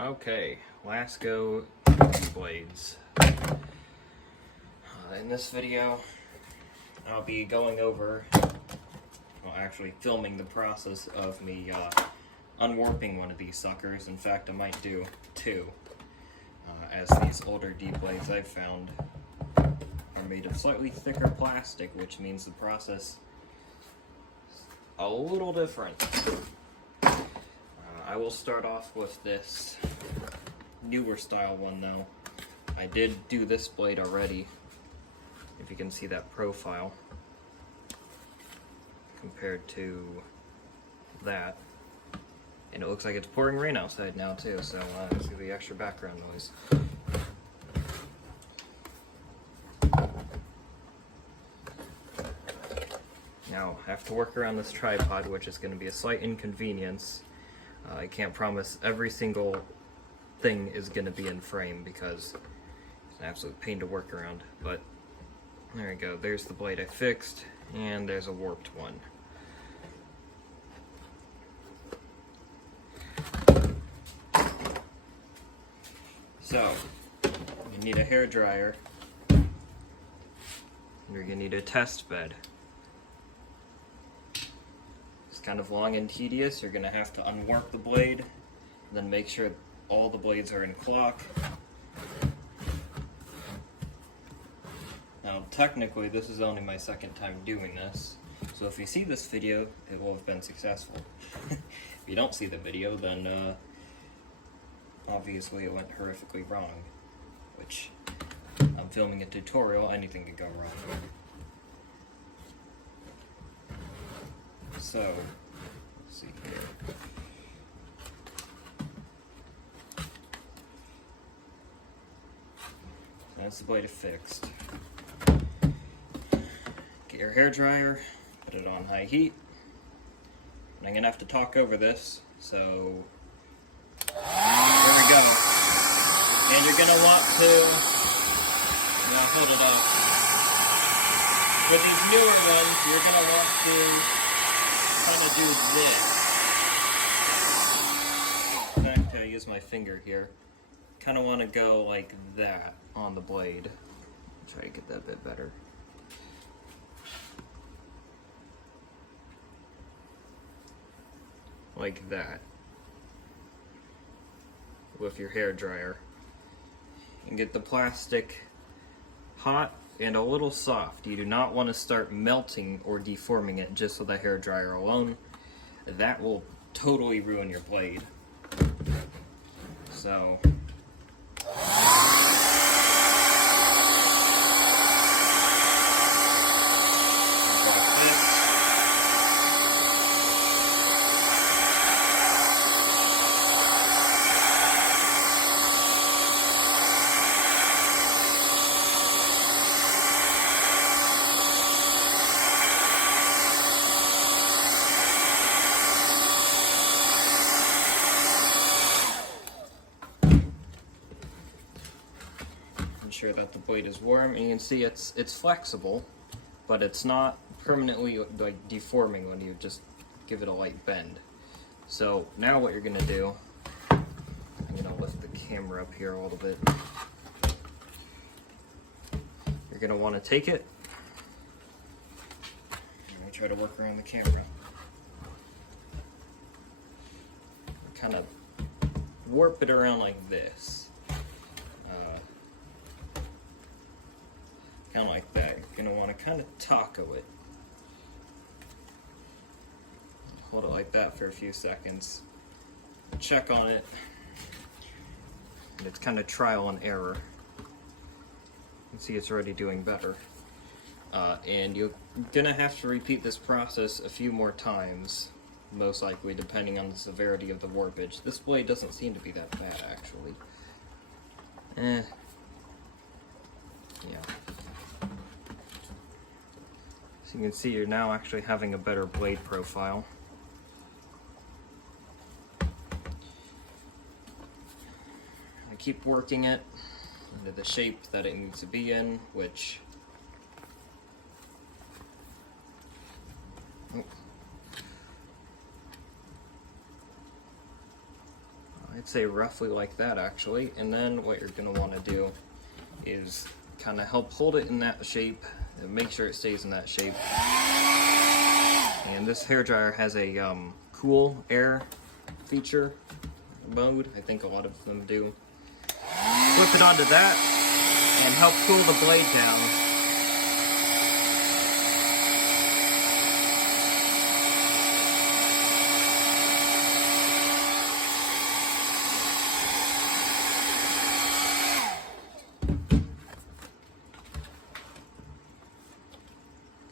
Okay, Lasko D-blades. In this video, I'll be going over, well, actually filming the process of me unwarping one of these suckers. In fact, I might do two, as these older D-blades I've found are made of slightly thicker plastic, which means the process is a little different. I will start off with this newer style one though. I did do this blade already, if you can see that profile compared to that. And it looks like it's pouring rain outside now too, so see the extra background noise. Now, I have to work around this tripod, which is going to be a slight inconvenience. I can't promise every single thing is going to be in frame because it's an absolute pain to work around. But there we go, there's the blade I fixed, and there's a warped one. So, you need a hair dryer, you're going to need a test bed. Kind of long and tedious. You're going to have to unwarp the blade, then make sure all the blades are in clock. Now technically this is only my second time doing this, so if you see this video it will have been successful. If you don't see the video, then obviously it went horrifically wrong, which I'm filming a tutorial, anything could go wrong. So, let's see here. That's the blade fixed. Get your hair dryer, put it on high heat. And I'm gonna have to talk over this, so there we go. And you're gonna want to, now hold it up. For these newer ones, you're gonna want to kind of do this. In fact, I use my finger here. Kind of want to go like that on the blade. Try to get that a bit better. Like that. With your hair dryer. And get the plastic hot and a little soft. You do not want to start melting or deforming it just with a hair dryer alone. That will totally ruin your blade. So sure that the blade is warm, and you can see it's flexible, but it's not permanently like deforming when you just give it a light bend. So now what you're gonna do, I'm gonna lift the camera up here a little bit. You're gonna want to take it. I'm gonna try to work around the camera. Kind of warp it around like this. Kind of like that. You're going to want to kind of taco it. Hold it like that for a few seconds. Check on it. And it's kind of trial and error. You can see it's already doing better. And you're going to have to repeat this process a few more times, most likely, depending on the severity of the warpage. This blade doesn't seem to be that bad, actually. Yeah. So you can see you're now actually having a better blade profile. I keep working it into the shape that it needs to be in, which say roughly like that actually. And then what you're gonna wanna do is kind of help hold it in that shape and make sure it stays in that shape. And this hairdryer has a cool air feature mode. I think a lot of them do. Flip it onto that and help cool the blade down.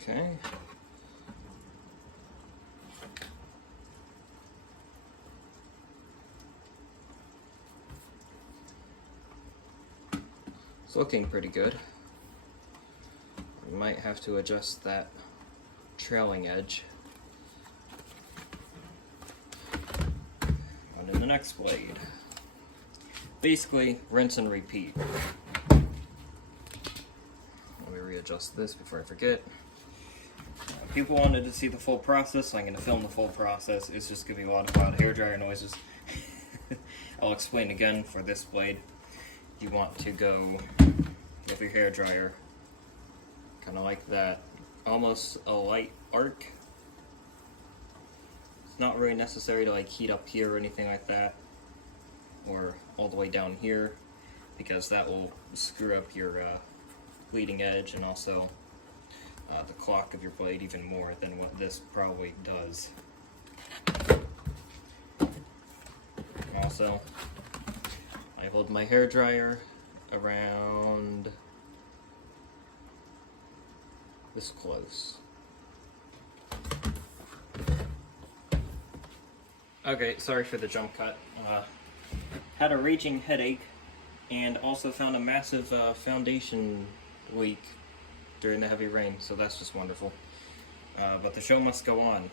Okay. It's looking pretty good. We might have to adjust that trailing edge. On to the next blade. Basically, rinse and repeat. Let me readjust this before I forget. People wanted to see the full process, so I'm going to film the full process. It's just going to be a lot of loud hairdryer noises. I'll explain again for this blade. You want to go with your hairdryer kind of like that, almost a light arc. It's not really necessary to like heat up here or anything like that, or all the way down here, because that will screw up your leading edge and also the clock of your blade even more than what this probably does. Also, I hold my hairdryer around this close. Okay, sorry for the jump cut. Had a raging headache and also found a massive foundation leak during the heavy rain, so that's just wonderful. But the show must go on.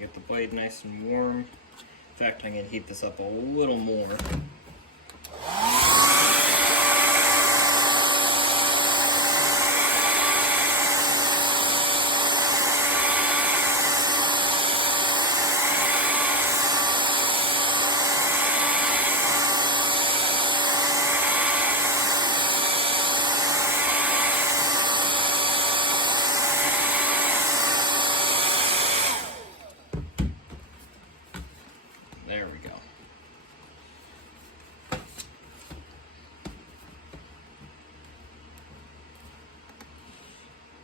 Get the blade nice and warm. In fact, I'm going to heat this up a little more. There we go.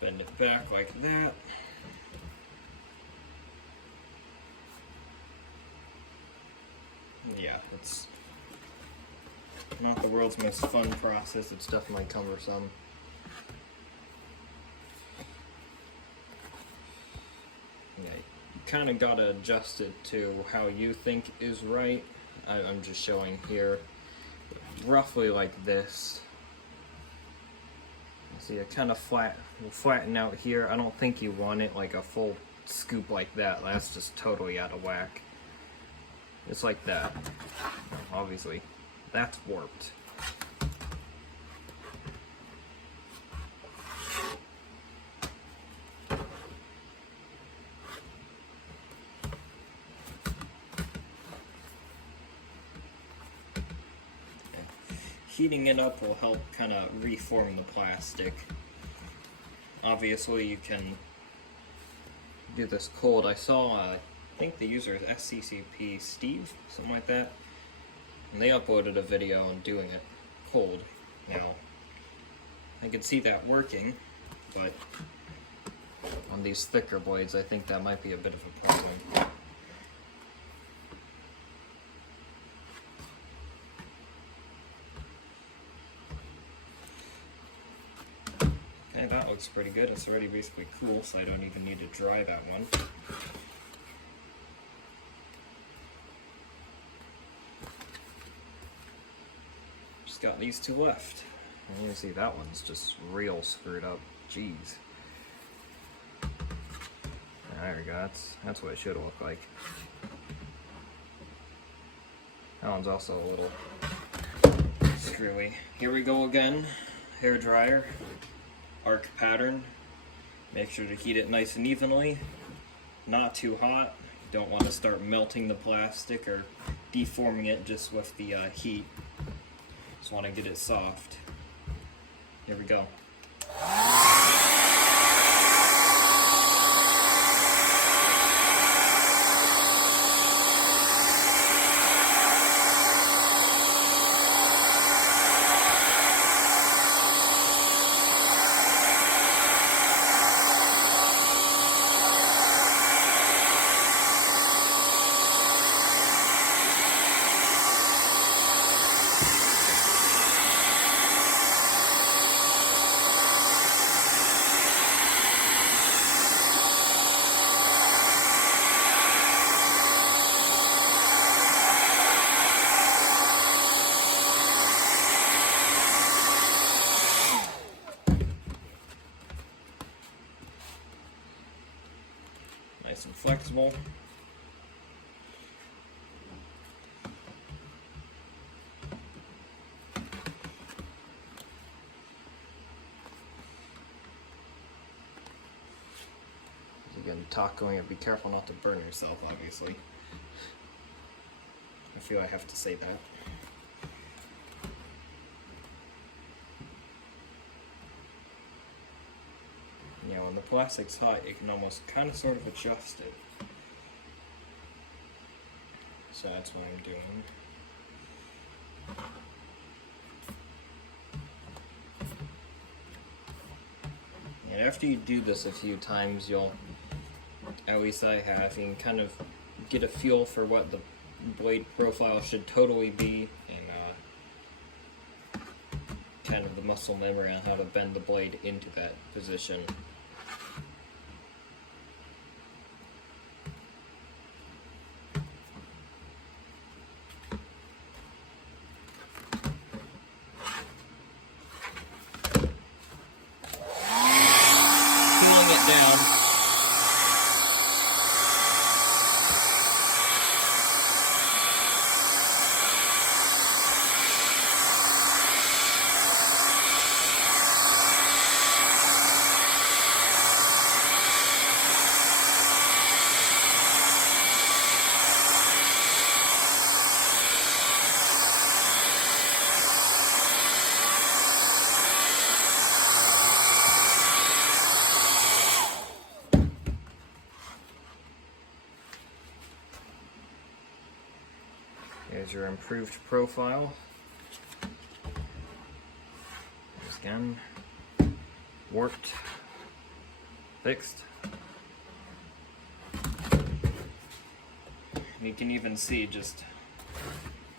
Bend it back like that. Yeah, it's not the world's most fun process. It's definitely cumbersome. Yeah, you kind of gotta adjust it to how you think is right. I'm just showing here, roughly like this. See, it kind of will flatten out here. I don't think you want it like a full scoop like that. That's just totally out of whack. It's like that. Obviously, that's warped. Heating it up will help kind of reform the plastic. Obviously, you can do this cold. I saw, I think the user is SCCP Steve, something like that, and they uploaded a video on doing it cold. Now, I could see that working, but on these thicker blades, I think that might be a bit of a problem. Okay, that looks pretty good. It's already basically cool, so I don't even need to dry that one. Just got these two left. And you see that one's just real screwed up. Jeez. There we go. That's what it should look like. That one's also a little screwy. Here we go again. Hair dryer, arc pattern. Make sure to heat it nice and evenly, not too hot. You don't want to start melting the plastic or deforming it just with the heat. Just want to get it soft. Here we go. Nice and flexible. Again, tacoing it, be careful not to burn yourself, obviously. I feel I have to say that. You know, when the plastic's hot, you can almost kind of sort of adjust it. So that's what I'm doing. And after you do this a few times, you'll, at least I have, you can kind of get a feel for what the blade profile should totally be, and kind of the muscle memory on how to bend the blade into that position. Cooling it down. Here's your improved profile. There's again, warped, fixed. You can even see, just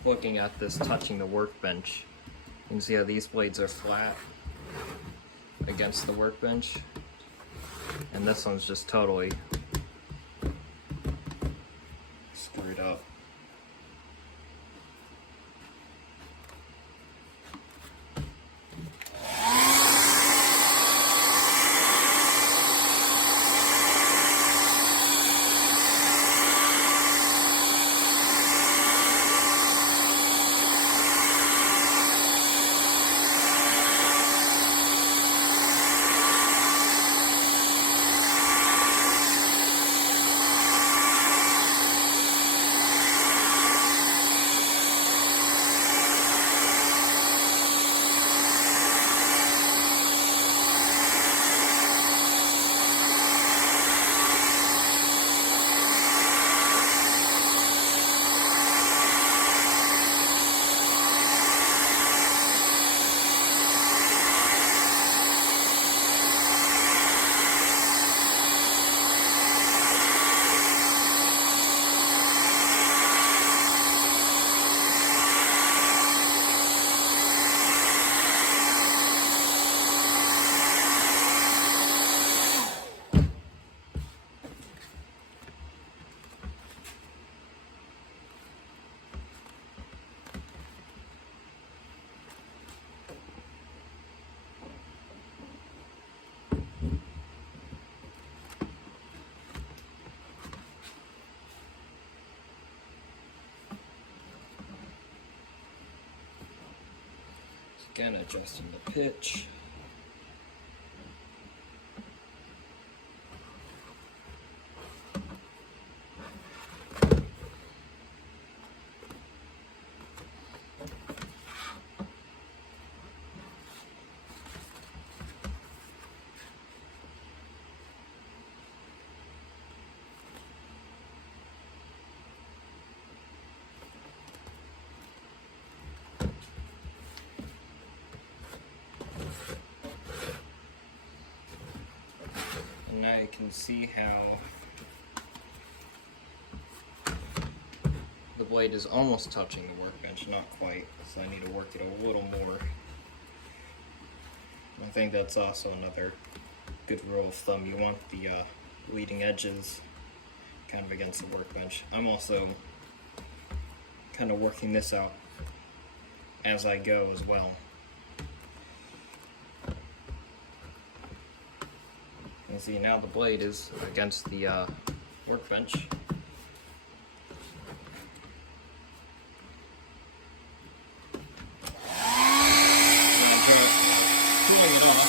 looking at this, touching the workbench, you can see how these blades are flat against the workbench, and this one's just totally screwed up. Again, adjusting the pitch. And now you can see how the blade is almost touching the workbench, not quite, so I need to work it a little more. I think that's also another good rule of thumb. You want the leading edges kind of against the workbench. I'm also kind of working this out as I go as well. You see now the blade is against the workbench. Cooling it off.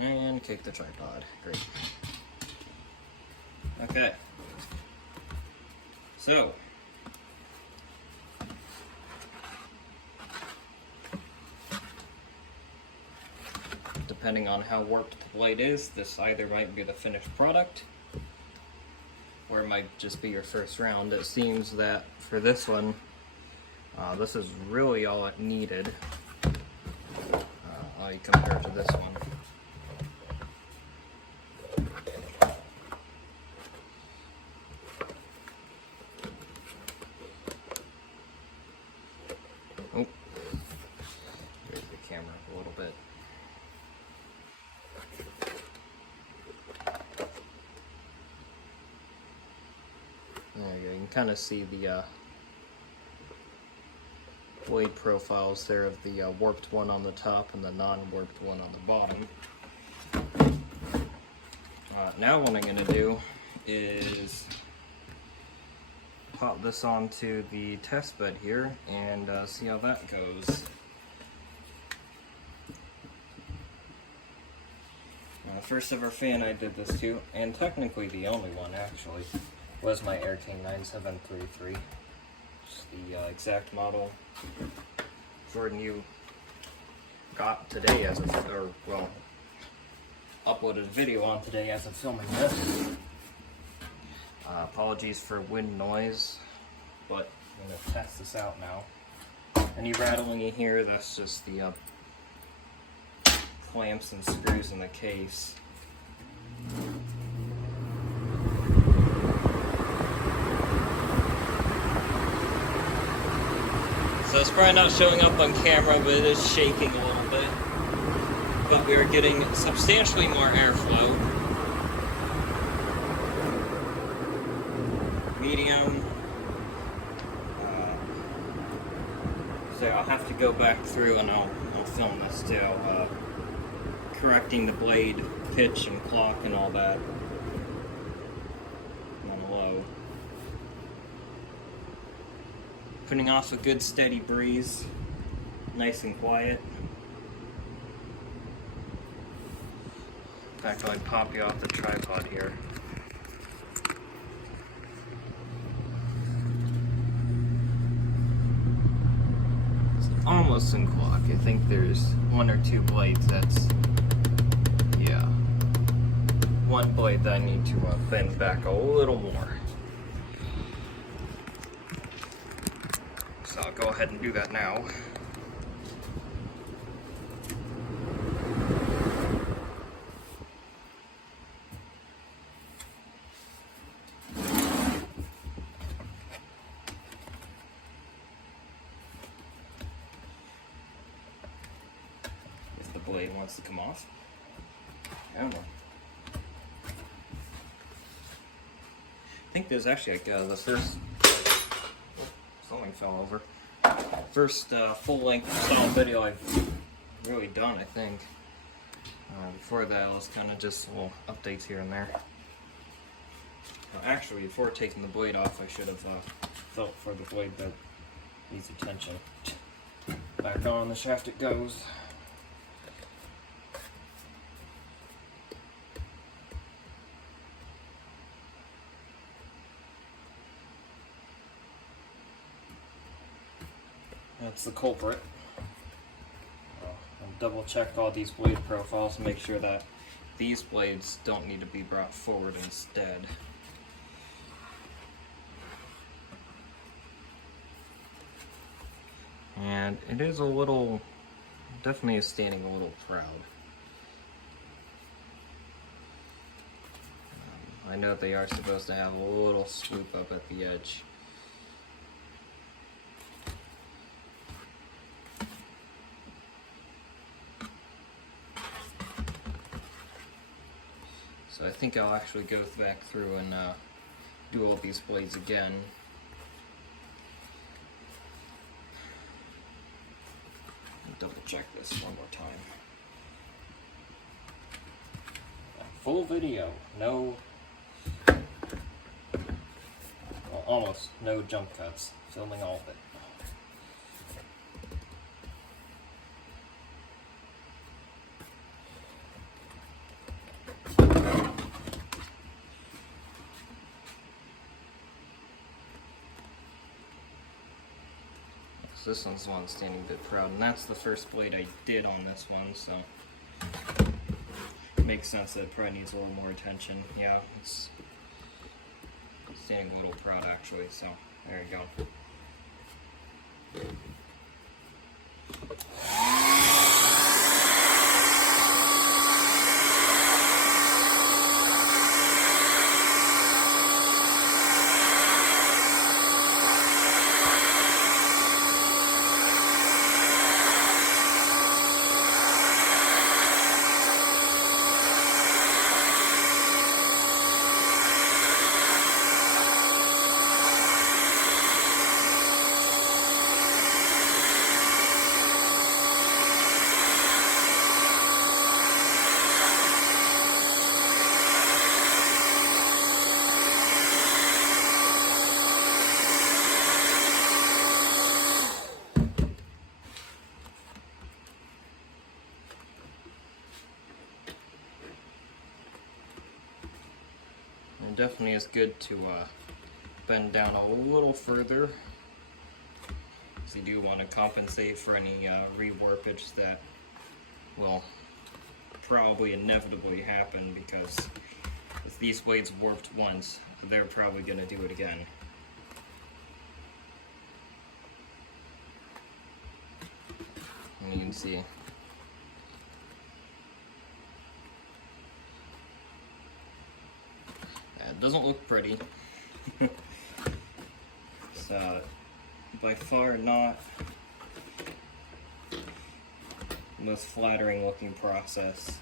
And kick the tripod. Great. Okay. So, depending on how warped the blade is, this either might be the finished product, or it might just be your first round. It seems that for this one, this is really all it needed, compared to this one. Oh, here's the camera a little bit. There you go. You can kind of see the blade profiles there of the warped one on the top and the non-warped one on the bottom. Now what I'm going to do is pop this onto the test bed here and see how that goes. First ever fan I did this to, and technically the only one actually, was my Airking 9733. It's the exact model Jordan you got today as of, or well, uploaded a video on today as of filming this. Apologies for wind noise, but I'm going to test this out now. Any rattling you hear, that's just the clamps and screws in the case. So it's probably not showing up on camera, but it is shaking a little bit. But we are getting substantially more airflow. Medium. So I'll have to go back through and I'll film this too. Correcting the blade pitch and clock and all that on low. Putting off a good steady breeze, nice and quiet. In fact, I'll pop you off the tripod here. It's almost in clock. I think there's one or two blades that's, yeah, one blade that I need to bend back a little more. So I'll go ahead and do that now. If the blade wants to come off. I don't know. I think there's actually like the first, something fell over. First full-length style video I've really done, I think. Before that, it was kind of just little updates here and there. Actually, before taking the blade off, I should have felt for the blade that needs attention. Back on the shaft it goes. That's the culprit. I'll double check all these blade profiles and make sure that these blades don't need to be brought forward instead. And it is a little, definitely is standing a little proud. I know they are supposed to have a little swoop up at the edge. So I think I'll actually go back through and do all these blades again. Double check this one more time. Full video, no, well, almost no jump cuts, filming all of it. This one's the one standing a bit proud, and that's the first blade I did on this one, so it makes sense that it probably needs a little more attention. Yeah, it's standing a little proud actually, so there you go. It definitely is good to bend down a little further, because you do want to compensate for any rewarpage that will probably inevitably happen, because if these blades warped once, they're probably going to do it again. And you can see it doesn't look pretty. It's by far not the most flattering looking process.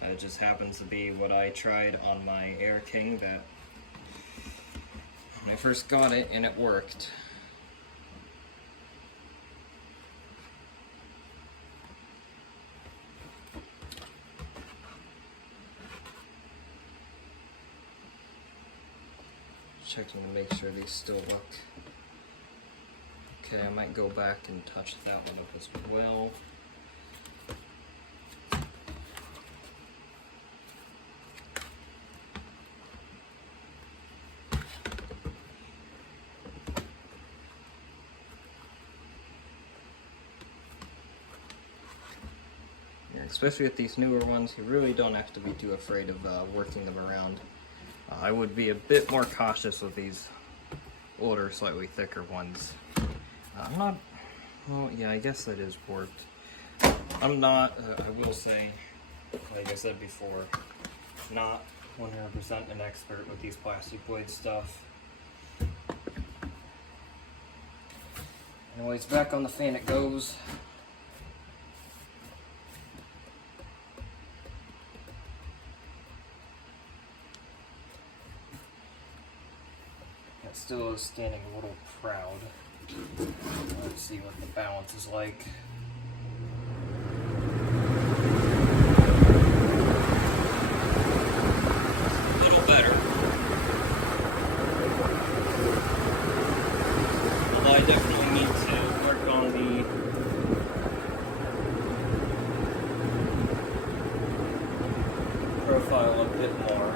It just happens to be what I tried on my Air King that when I first got it, and it worked. Checking to make sure these still look okay. I might go back and touch that one up as well. Yeah, especially with these newer ones, you really don't have to be too afraid of working them around. I would be a bit more cautious with these older, slightly thicker ones. I'm not, well, yeah, I guess that is warped. I'm not, I will say, like I said before, not 100% an expert with these plastic blade stuff. Anyways, back on the fan it goes. Still is standing a little proud. Let's see what the balance is like. A little better. Although I definitely need to work on the profile a bit more.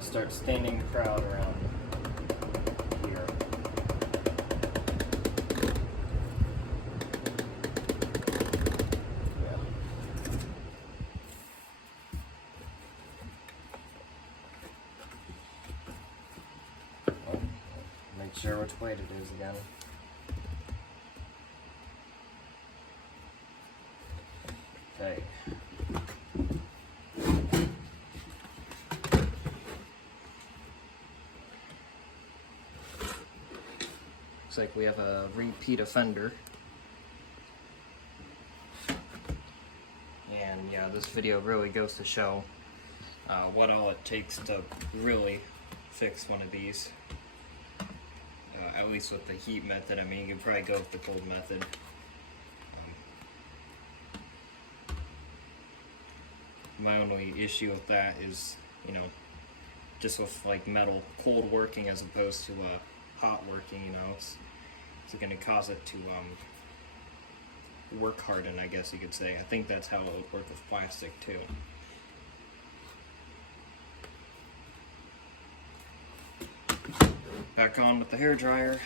Start standing proud around here. Yeah. Well, make sure which weight it is again. Okay. Looks like we have a repeat offender. And yeah, this video really goes to show what all it takes to really fix one of these. At least with the heat method. I mean, you can probably go with the cold method. My only issue with that is, you know, just with like metal, cold working as opposed to hot working, you know, it's going to cause it to work harden, I guess you could say. I think that's how it would work with plastic too. Back on with the hair dryer.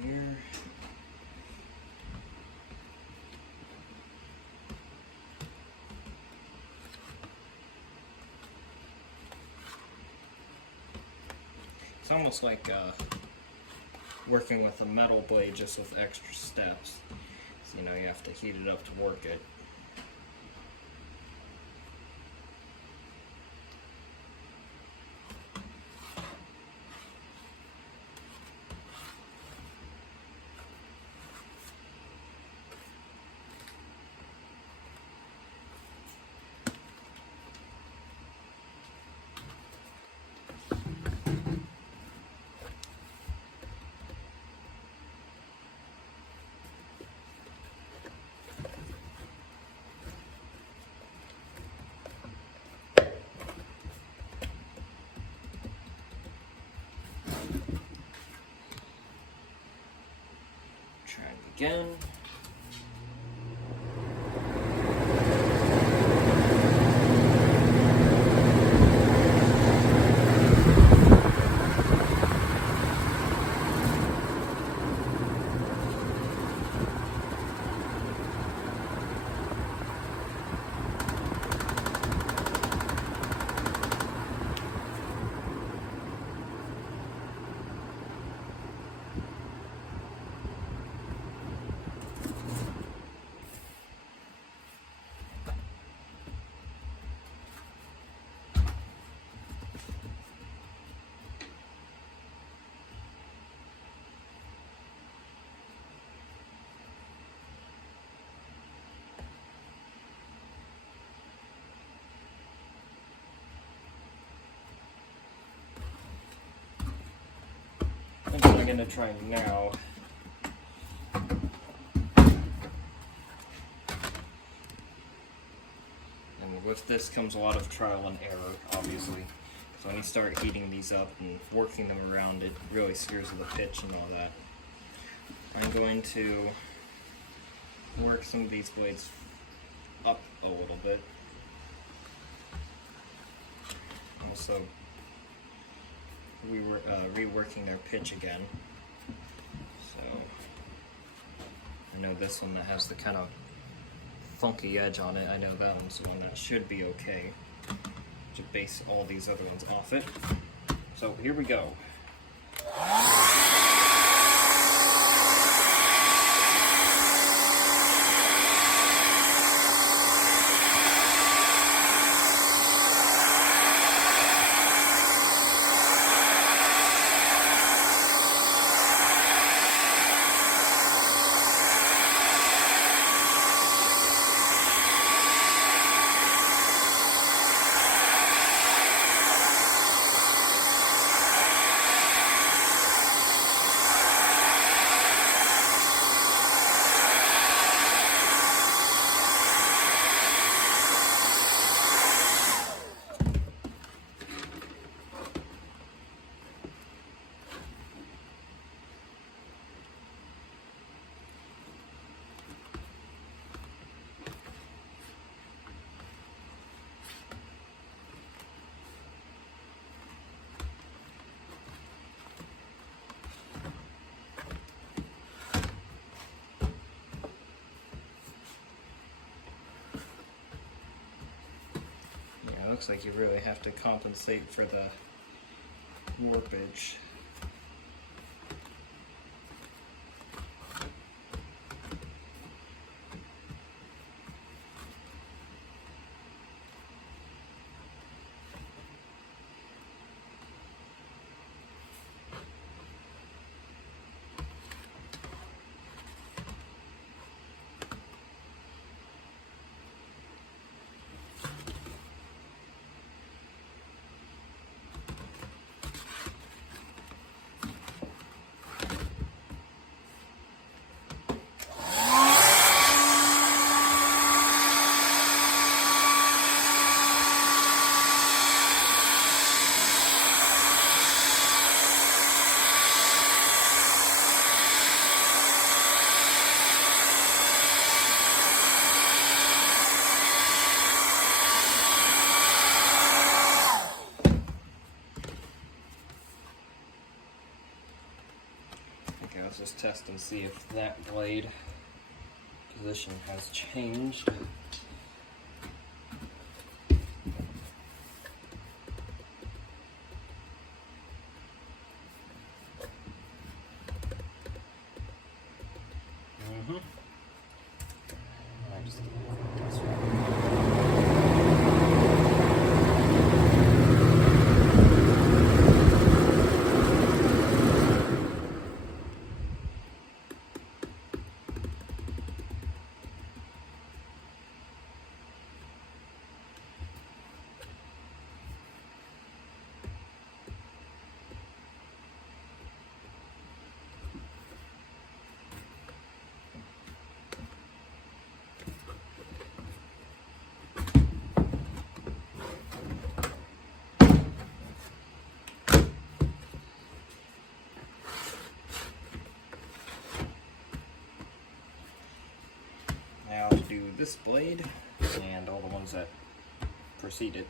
Here. It's almost like working with a metal blade, just with extra steps. So, you know, you have to heat it up to work it. Try it again. going to try now. And with this comes a lot of trial and error, obviously. So when you start heating these up and working them around, it really screws with the pitch and all that. I'm going to work some of these blades up a little bit. Also, we were reworking their pitch again. So I know this one that has the kind of funky edge on it. I know that one's the one that should be okay to base all these other ones off it. So here we go. It looks like you really have to compensate for the warpage. Let's just test and see if that blade position has changed. Now to do this blade and all the ones that preceded.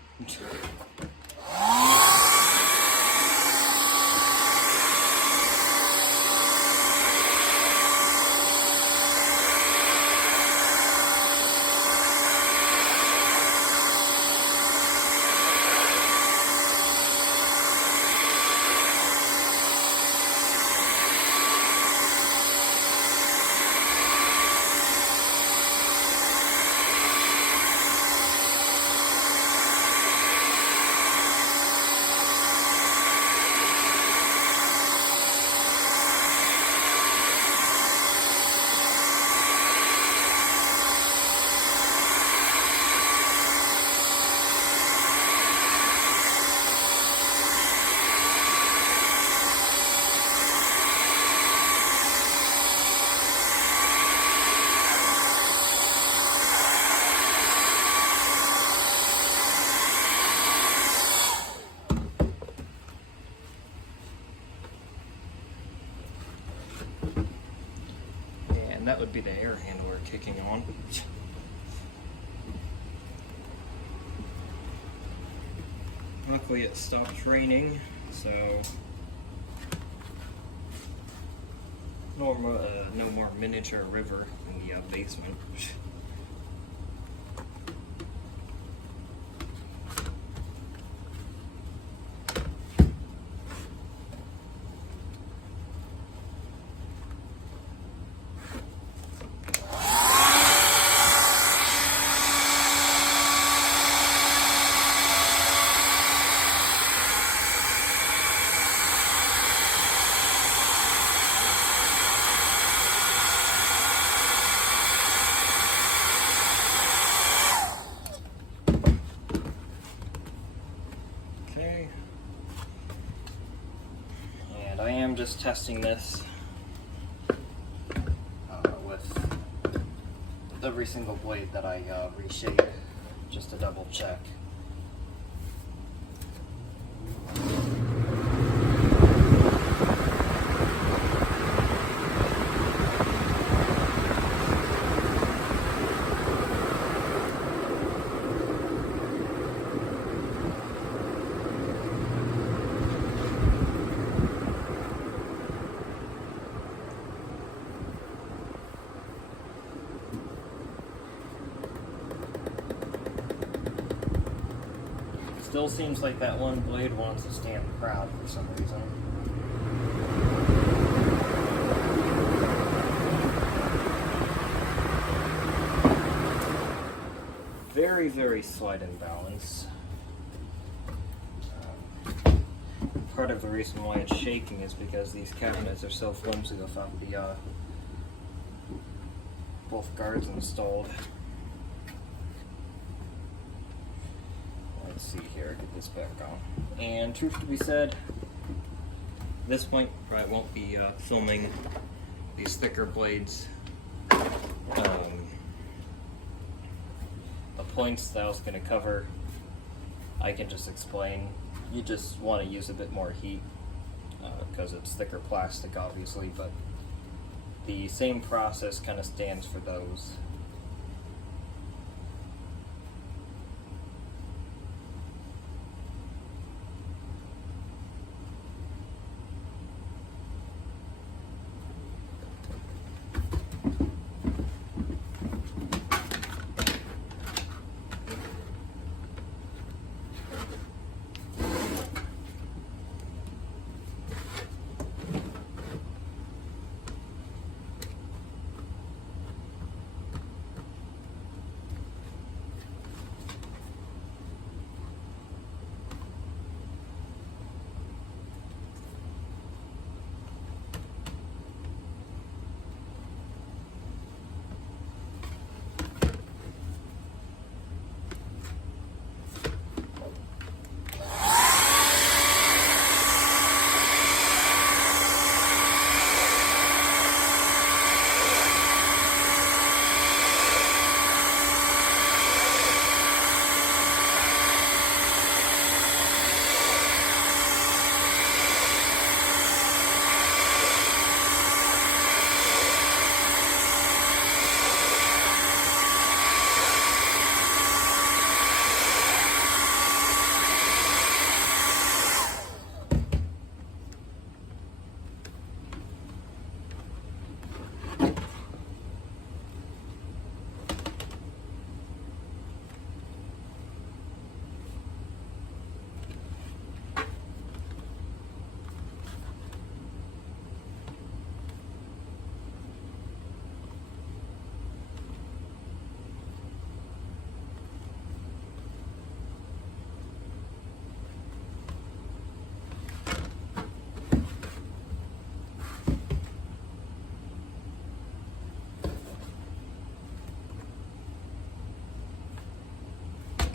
be the air handler kicking on. Luckily it stopped raining, so no more miniature river in the basement. Okay, and I am just testing this with every single blade that I reshape, just to double check. Still seems like that one blade wants to stand proud for some reason. Very, very slight imbalance. Part of the reason why it's shaking is because these cabinets are so flimsy without the both guards installed. Let's see here, get this back on. And truth to be said, at this point I won't be filming these thicker blades. The points that I was going to cover, I can just explain. You just want to use a bit more heat because it's thicker plastic, obviously, but the same process kind of stands for those.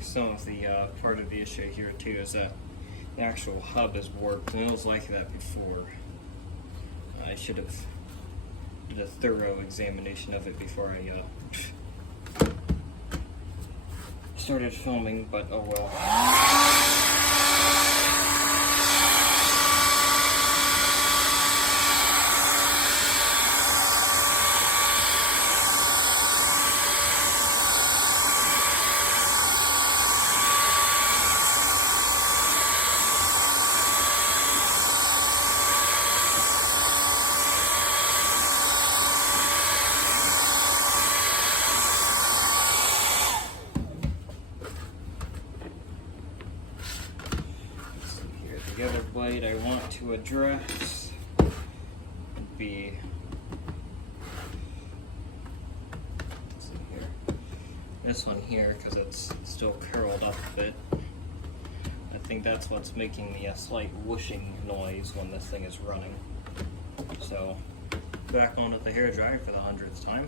Some of the part of the issue here too is that the actual hub is warped, and it was like that before. I should have did a thorough examination of it before I started filming, but oh well. The other blade I want to address would be, let's see here, this one here, because it's still curled up a bit. I think that's what's making the slight whooshing noise when this thing is running. So, back onto the hairdryer for the 100th time.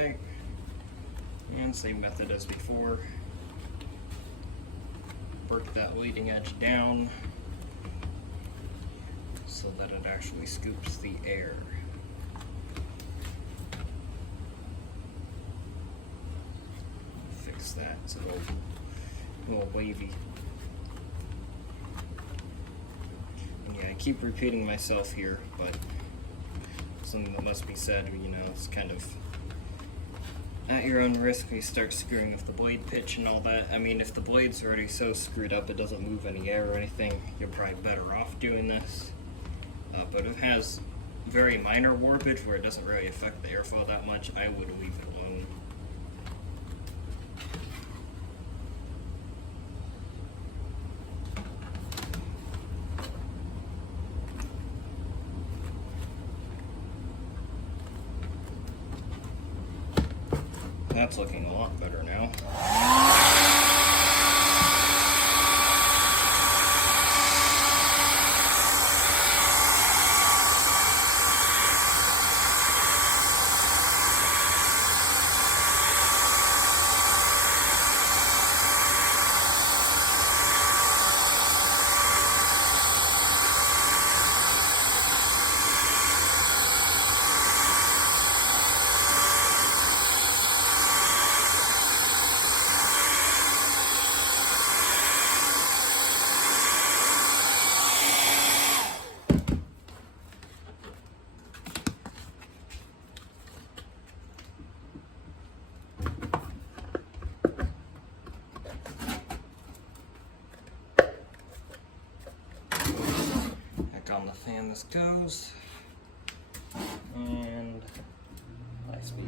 Okay, and same method as before. Work that leading edge down so that it actually scoops the air. Fix that so it's a little wavy. And yeah, I keep repeating myself here, but something that must be said, you know, it's kind of at your own risk if you start screwing with the blade pitch and all that. I mean, if the blade's already so screwed up it doesn't move any air or anything, you're probably better off doing this. But if it has very minor warpage where it doesn't really affect the airflow that much, I would leave it alone. That's looking a lot better now. On the fan this goes, and high speed.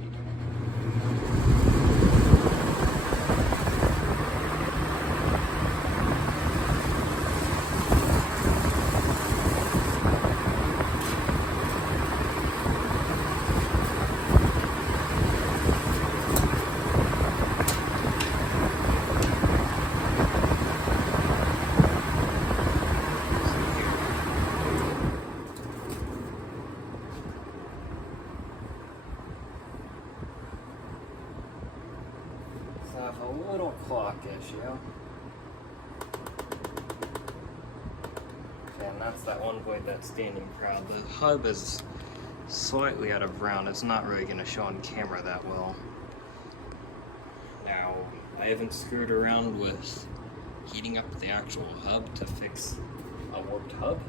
A little clock issue. And that's that one blade that's standing proud. The hub is slightly out of round. It's not really going to show on camera that well. Now, I haven't screwed around with heating up the actual hub to fix a warped hub.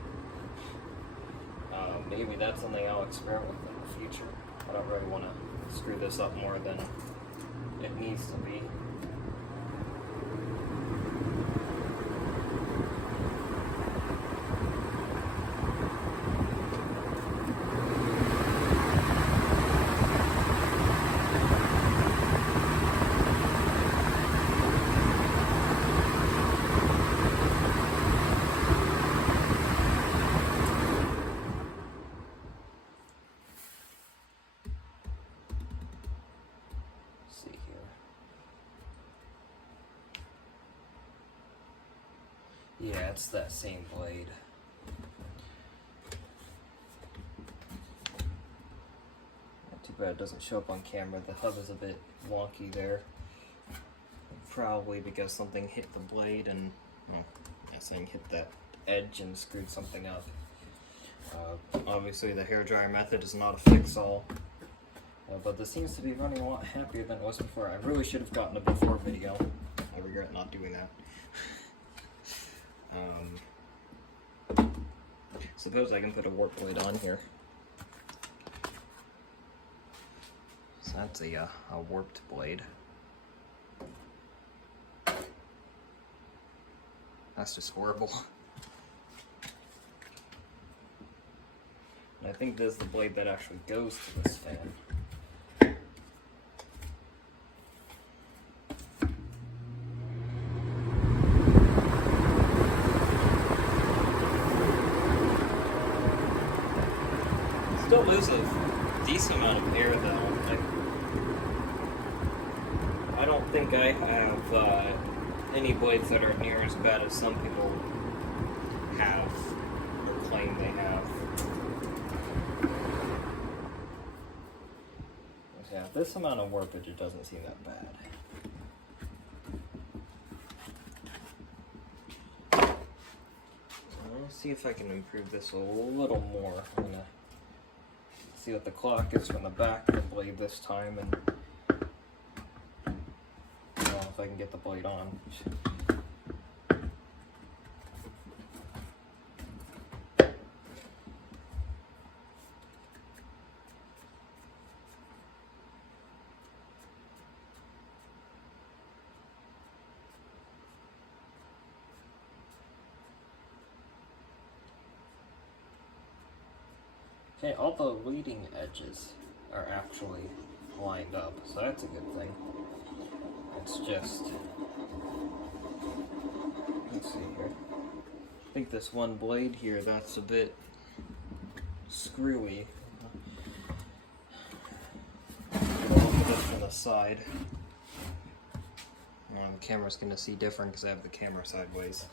Maybe that's something I'll experiment with in the future. I don't really want to screw this up more than it needs to be. Yeah, it's that same blade. Not too bad it doesn't show up on camera. The hub is a bit wonky there. Probably because something hit the blade and, well, yeah, guessing, hit that edge and screwed something up. Obviously the hairdryer method is not a fix-all, but this seems to be running a lot happier than it was before. I really should have gotten a before video. I regret not doing that. Suppose I can put a warp blade on here. So that's a warped blade. That's just horrible. And I think this is the blade that actually goes to this fan. Still lose a decent amount of air though. I don't think I have any blades that are near as bad as some people have or claim they have. But yeah, this amount of warpage, it doesn't seem that bad. Let's see if I can improve this a little more. I'm gonna see what the clock is from the back of the blade this time, and if I can get the blade on. Okay, all the leading edges are actually lined up, so that's a good thing. It's just, let's see here. I think this one blade here, that's a bit screwy. Look at this from the side. The camera's gonna see different because I have the camera sideways.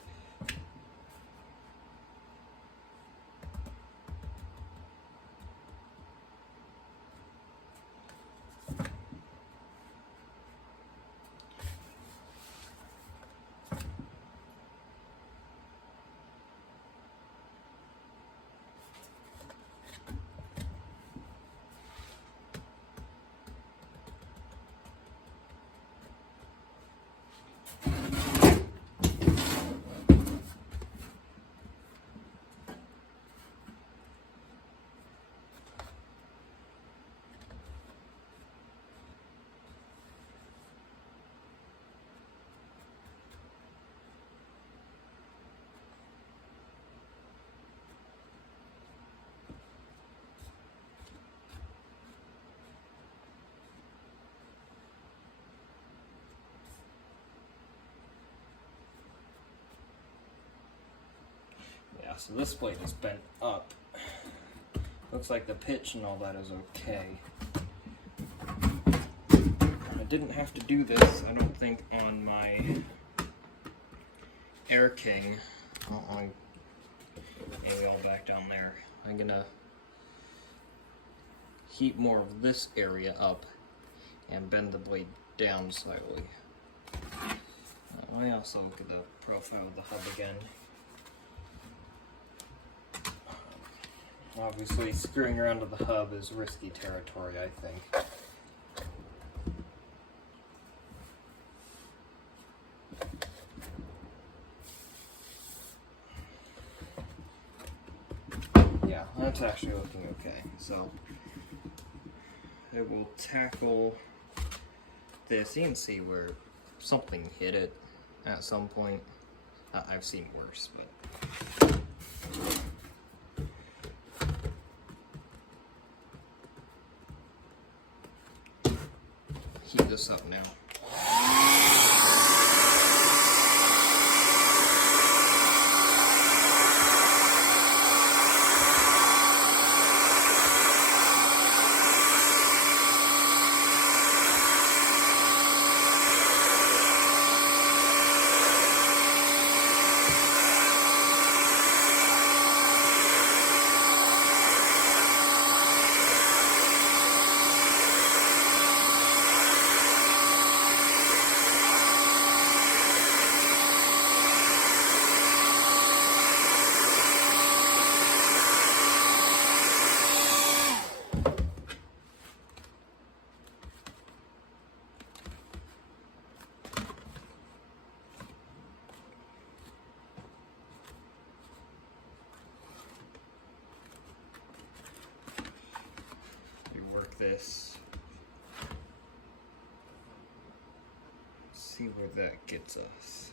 Yeah, so this blade is bent up. Looks like the pitch and all that is okay. I didn't have to do this, I don't think, on my Air King. I'll aim all back down there. I'm gonna heat more of this area up and bend the blade down slightly. I also look at the profile of the hub again. Obviously, screwing around with the hub is risky territory, I think. Yeah, that's actually looking okay. So, it will tackle this. You can see where something hit it at some point. I've seen worse, but... heat this up now. this. See where that gets us.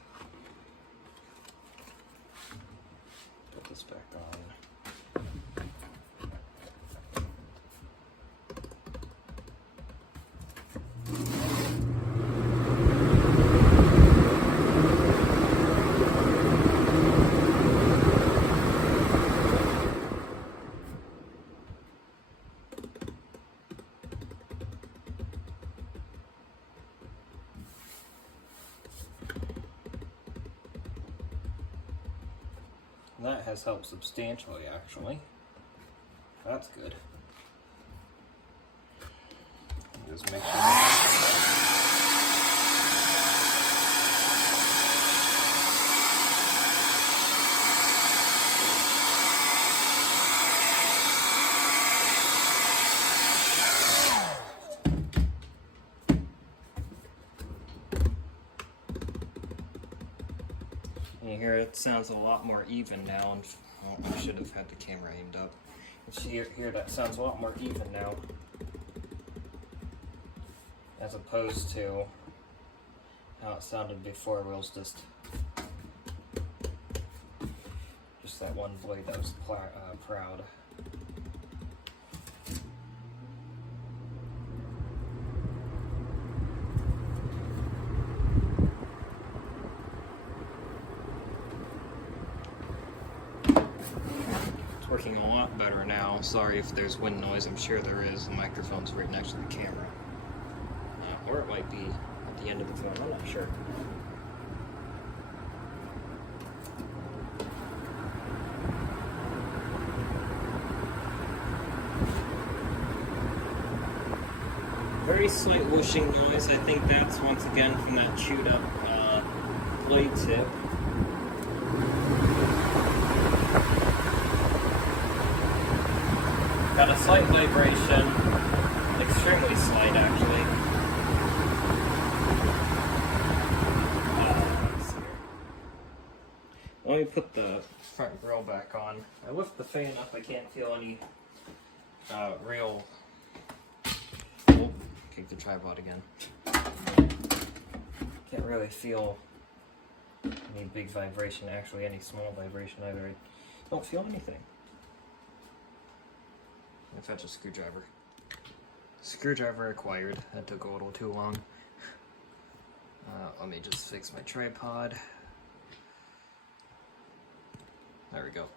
Put this back on. That has helped substantially, actually. That's good. Just make sure. You hear it sounds a lot more even now, and well, I should have had the camera aimed up. You hear that sounds a lot more even now, as opposed to how it sounded before, where it was just that one blade that was proud. Working a lot better now. Sorry if there's wind noise, I'm sure there is. The microphone's right next to the camera. Or it might be at the end of the phone, I'm not sure. Very slight whooshing noise. I think that's once again from that chewed up blade tip. Got a slight vibration, extremely slight actually. Let's see here. Let me put the front grill back on. I lift the fan up, I can't feel any real... Oh, kick the tripod again. Can't really feel any big vibration, actually any small vibration either. I don't feel anything. Fetch a screwdriver. Screwdriver acquired. That took a little too long. Let me just fix my tripod. There we go.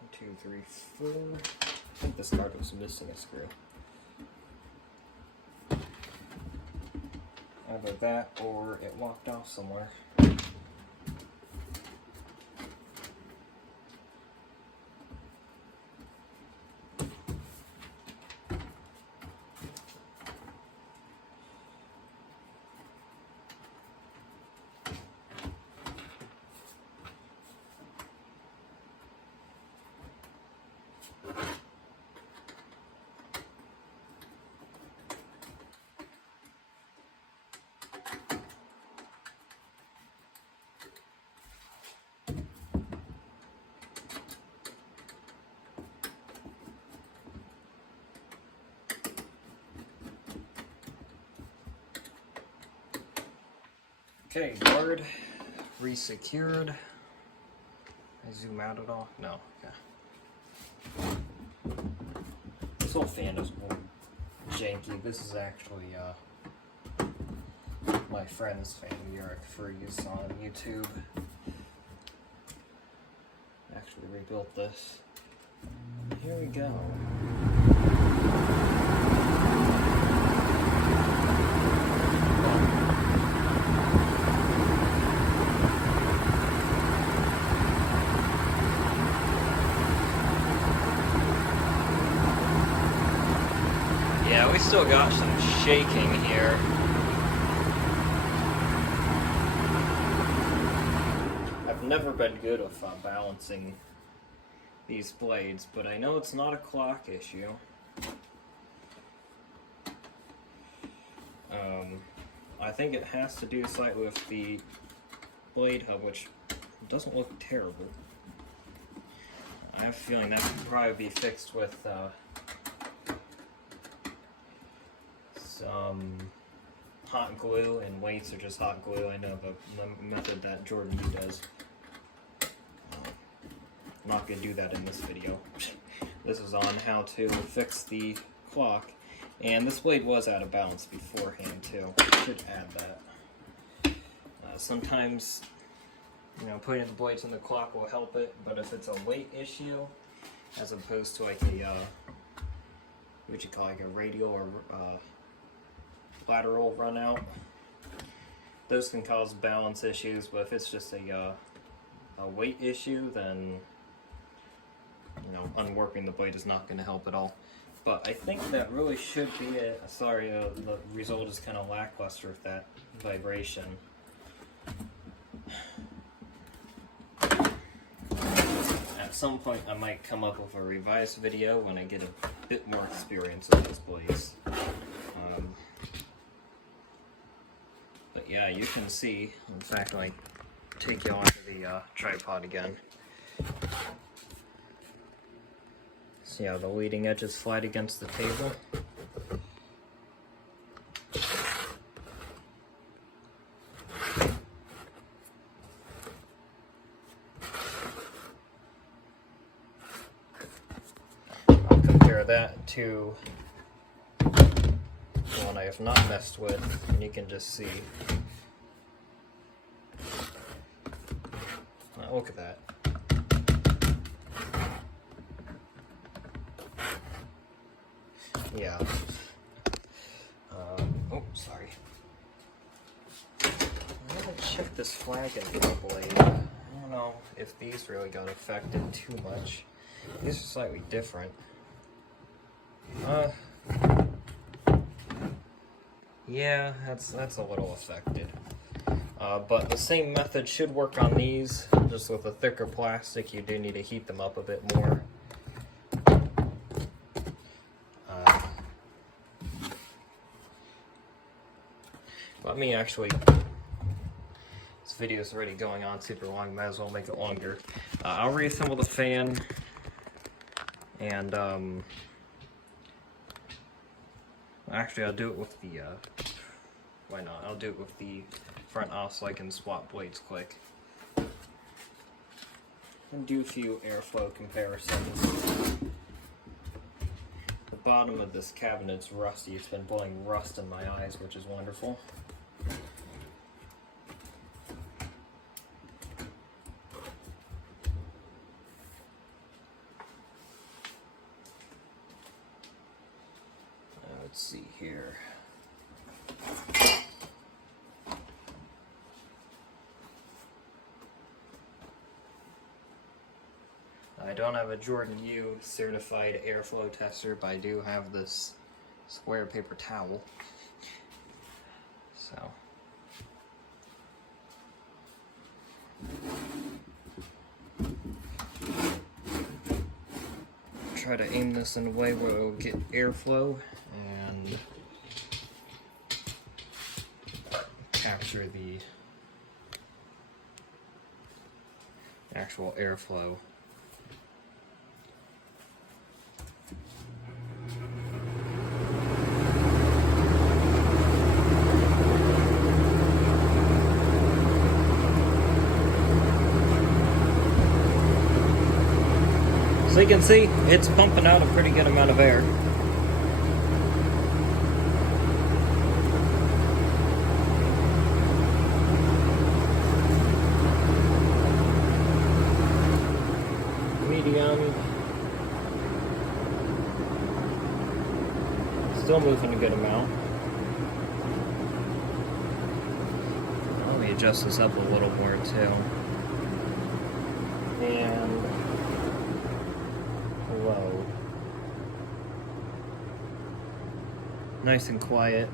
One, two, three, four. I think this card was missing a screw. Either that or it walked off somewhere. Okay, guard resecured. I zoom out at all? No. Okay. This whole fan is more janky. This is actually my friend's fan, Eric, for use on YouTube. Actually rebuilt this. Here we go. Yeah, we still got some shaking here. I've never been good with balancing these blades, but I know it's not a clock I think it has to do slightly with the blade hub, which doesn't look terrible. I have a feeling that could probably be fixed with some hot glue and weights, or just hot glue. I know the method that Jordan U does. I'm not going to do that in this video. This is on how to fix the clock. And this blade was out of balance beforehand too. I should add that. Sometimes, you know, putting the blades in the clock will help it, but if it's a weight issue, as opposed to like a, what you call like a radial or lateral run out, those can cause balance issues. But if it's just a weight issue, then, you know, unwarping the blade is not going to help at all. But I think that really should be it. Sorry, the result is kind of lackluster with that vibration. At some point I might come up with a revised video when I get a bit more experience with these blades. But yeah, you can see, in fact, I take you onto the tripod again. See how the leading edges slide against the table? I'll compare that to one I have not messed with, and you can just see. Look at that. Yeah. Oh, sorry. I haven't checked this flag in the blade. I don't know if these really got affected too much. These are slightly different. Yeah, that's a little affected. But the same method should work on these. Just with a thicker plastic, you do need to heat them up a bit more. Let me actually, this video is already going on super long, might as well make it longer. I'll reassemble the fan, and actually I'll do it with the, why not, I'll do it with the front off so I can swap blades quick. And do a few airflow comparisons. The bottom of this cabinet's rusty, it's been blowing rust in my eyes, which is wonderful. Let's see here. I don't have a Jordan U certified airflow tester, but I do have this square paper towel. So. Try to aim this in a way where it will get airflow and capture the actual airflow. So you can see, it's pumping out a pretty good amount of air. Medium. Still moving a good amount. Let me adjust this up a little more too. And low. Nice and quiet.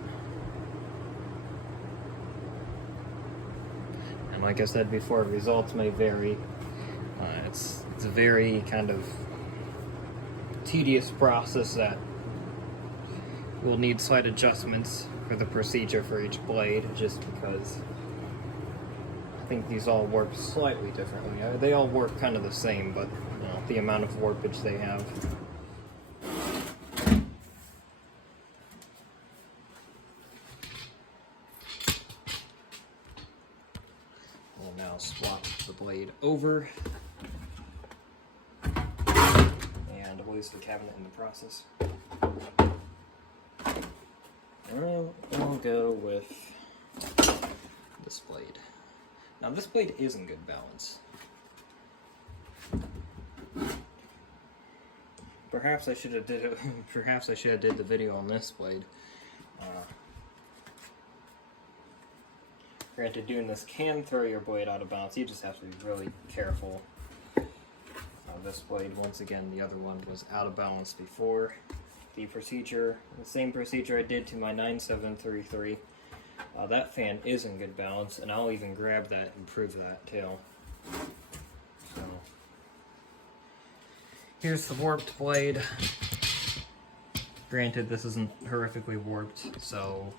And like I said before, results may vary. It's a very kind of tedious process that will need slight adjustments for the procedure for each blade, just because I think these all warp slightly differently. They all warp kind of the same, but you know, the amount of warpage they have. We'll now swap the blade over and lose the cabinet in the process. And we'll go with this blade. Now this blade is in good balance. Perhaps I should have did the video on this blade. Granted, doing this can throw your blade out of balance. You just have to be really careful. This blade, once again, the other one was out of balance before. The same procedure I did to my 9733. That fan is in good balance, and I'll even grab that and prove that too. So, here's the warped blade. Granted, this isn't horrifically warped, so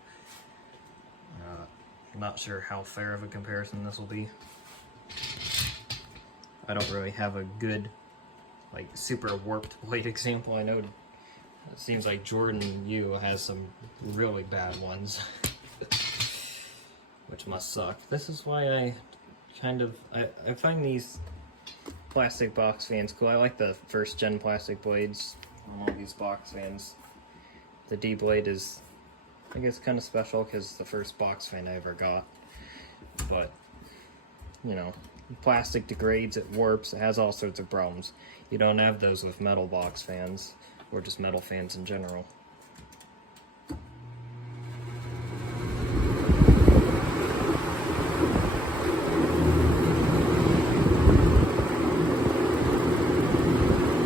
I'm not sure how fair of a comparison this will be. I don't really have a good, like, super warped blade example. I know it seems like Jordan U has some really bad ones, which must suck. This is why I find these plastic box fans cool. I like the first gen plastic blades on all these box fans. The D-blade is, I guess, kind of special because it's the first box fan I ever got. But, you know, plastic degrades, it warps, it has all sorts of problems. You don't have those with metal box fans, or just metal fans in general.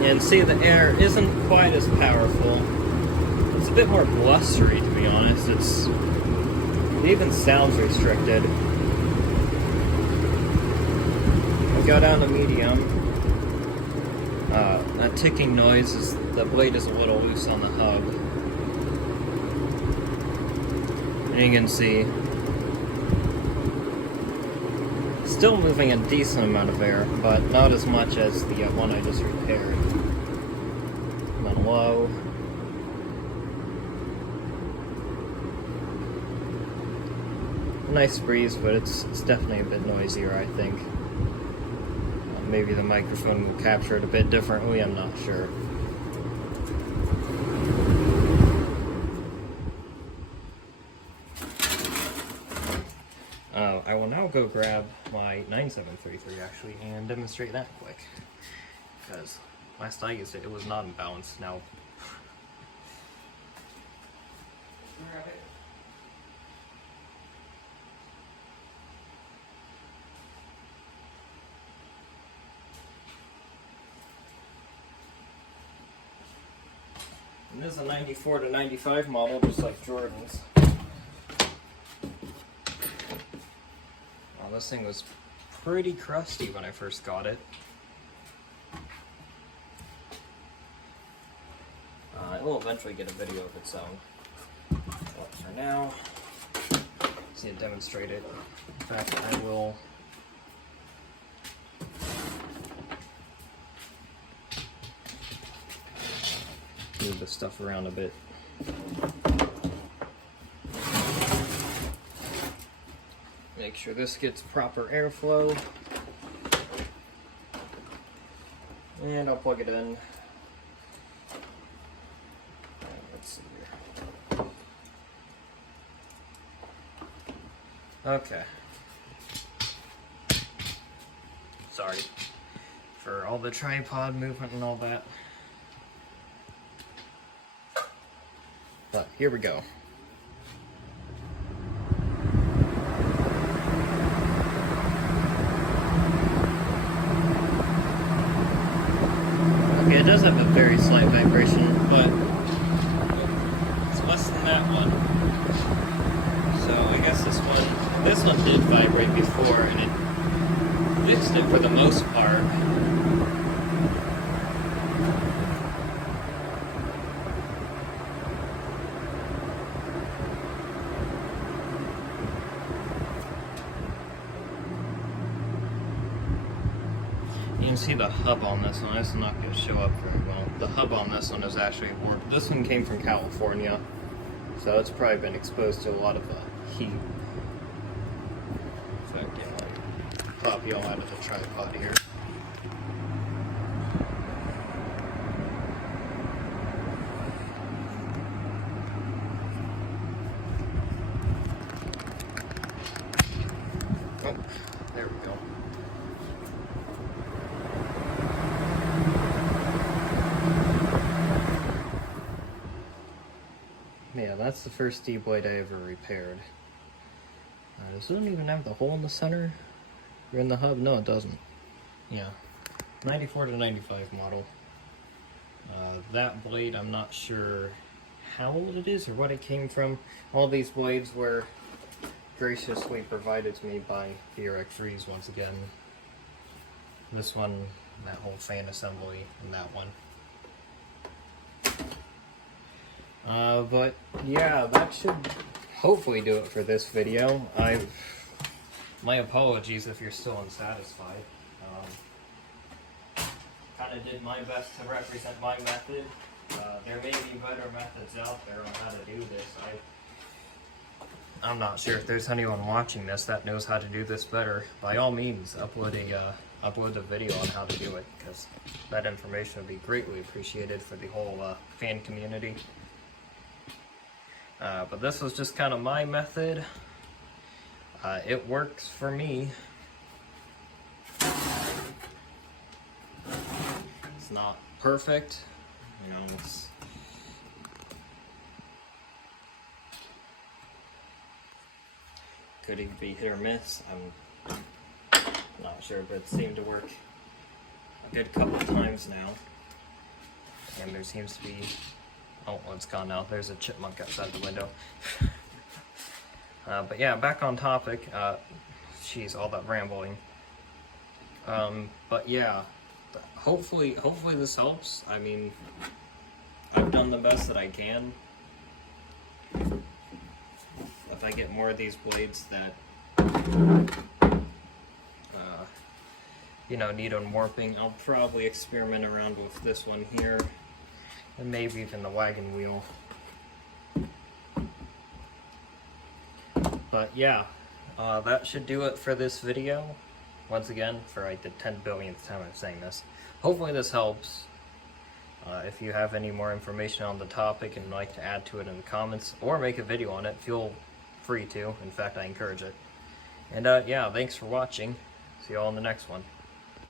And see, the air isn't quite as powerful. It's a bit more blustery, to be honest. It even sounds restricted. I'll go down to medium. That ticking noise is, the blade is a little loose on the hub. And you can see, still moving a decent amount of air, but not as much as the one I just repaired. And then low. Nice breeze, but it's definitely a bit noisier, I think. Maybe the microphone will capture it a bit differently, I'm not sure. I will now go grab my 9733 actually and demonstrate that quick. Because last I used it, it was not in balance. Now, grab it. And this is a 94 to 95 model, just like Jordan's. Well, this thing was pretty crusty when I first got it. It will eventually get a video of its own. But for now, see it demonstrate it. In fact, I will move the stuff around a bit. Make sure this gets proper airflow. And I'll plug it in. Let's see here. Okay. Sorry for all the tripod movement and all that. But here we go. Okay, it does have a very slight vibration, but it's less than that one. So I guess this one did vibrate before, and it fixed it for the most part. can see the hub on this one. It's not going to show up very well. The hub on this one is actually warped. This one came from California, so it's probably been exposed to a lot of heat. In fact, yeah, I'll prop you all out of the tripod here. Oh, there we go. Yeah, that's the first D-blade I ever repaired. Does it even have the hole in the center? Or in the hub? No, it doesn't. Yeah, 94 to 95 model. That blade, I'm not sure how old it is or what it came from. All these blades were graciously provided to me by BRX3s once again. This one, that whole fan assembly, and that one. But yeah, that should hopefully do it for this video. My apologies if you're still unsatisfied. Kind of did my best to represent my method. There may be better methods out there on how to do this. I'm not sure if there's anyone watching this that knows how to do this better. By all means, upload a video on how to do it, because that information would be greatly appreciated for the whole fan community. But this was just kind of my method. It works for me. It's not perfect, you know. It's could even be hit or miss. I'm not sure, but it seemed to work a good couple of times now. And there seems to be, oh, it's gone now. There's a chipmunk outside the window. But yeah, back on topic. Jeez, all that rambling. But yeah, hopefully this helps. I mean, I've done the best that I can. If I get more of these blades that you know, need unwarping, I'll probably experiment around with this one here, and maybe even the wagon wheel. But yeah, that should do it for this video. Once again, for like the 10 billionth time I'm saying this. Hopefully this helps. If you have any more information on the topic and would like to add to it in the comments, or make a video on it, feel free to. In fact, I encourage it. And yeah, thanks for watching. See you all in the next one.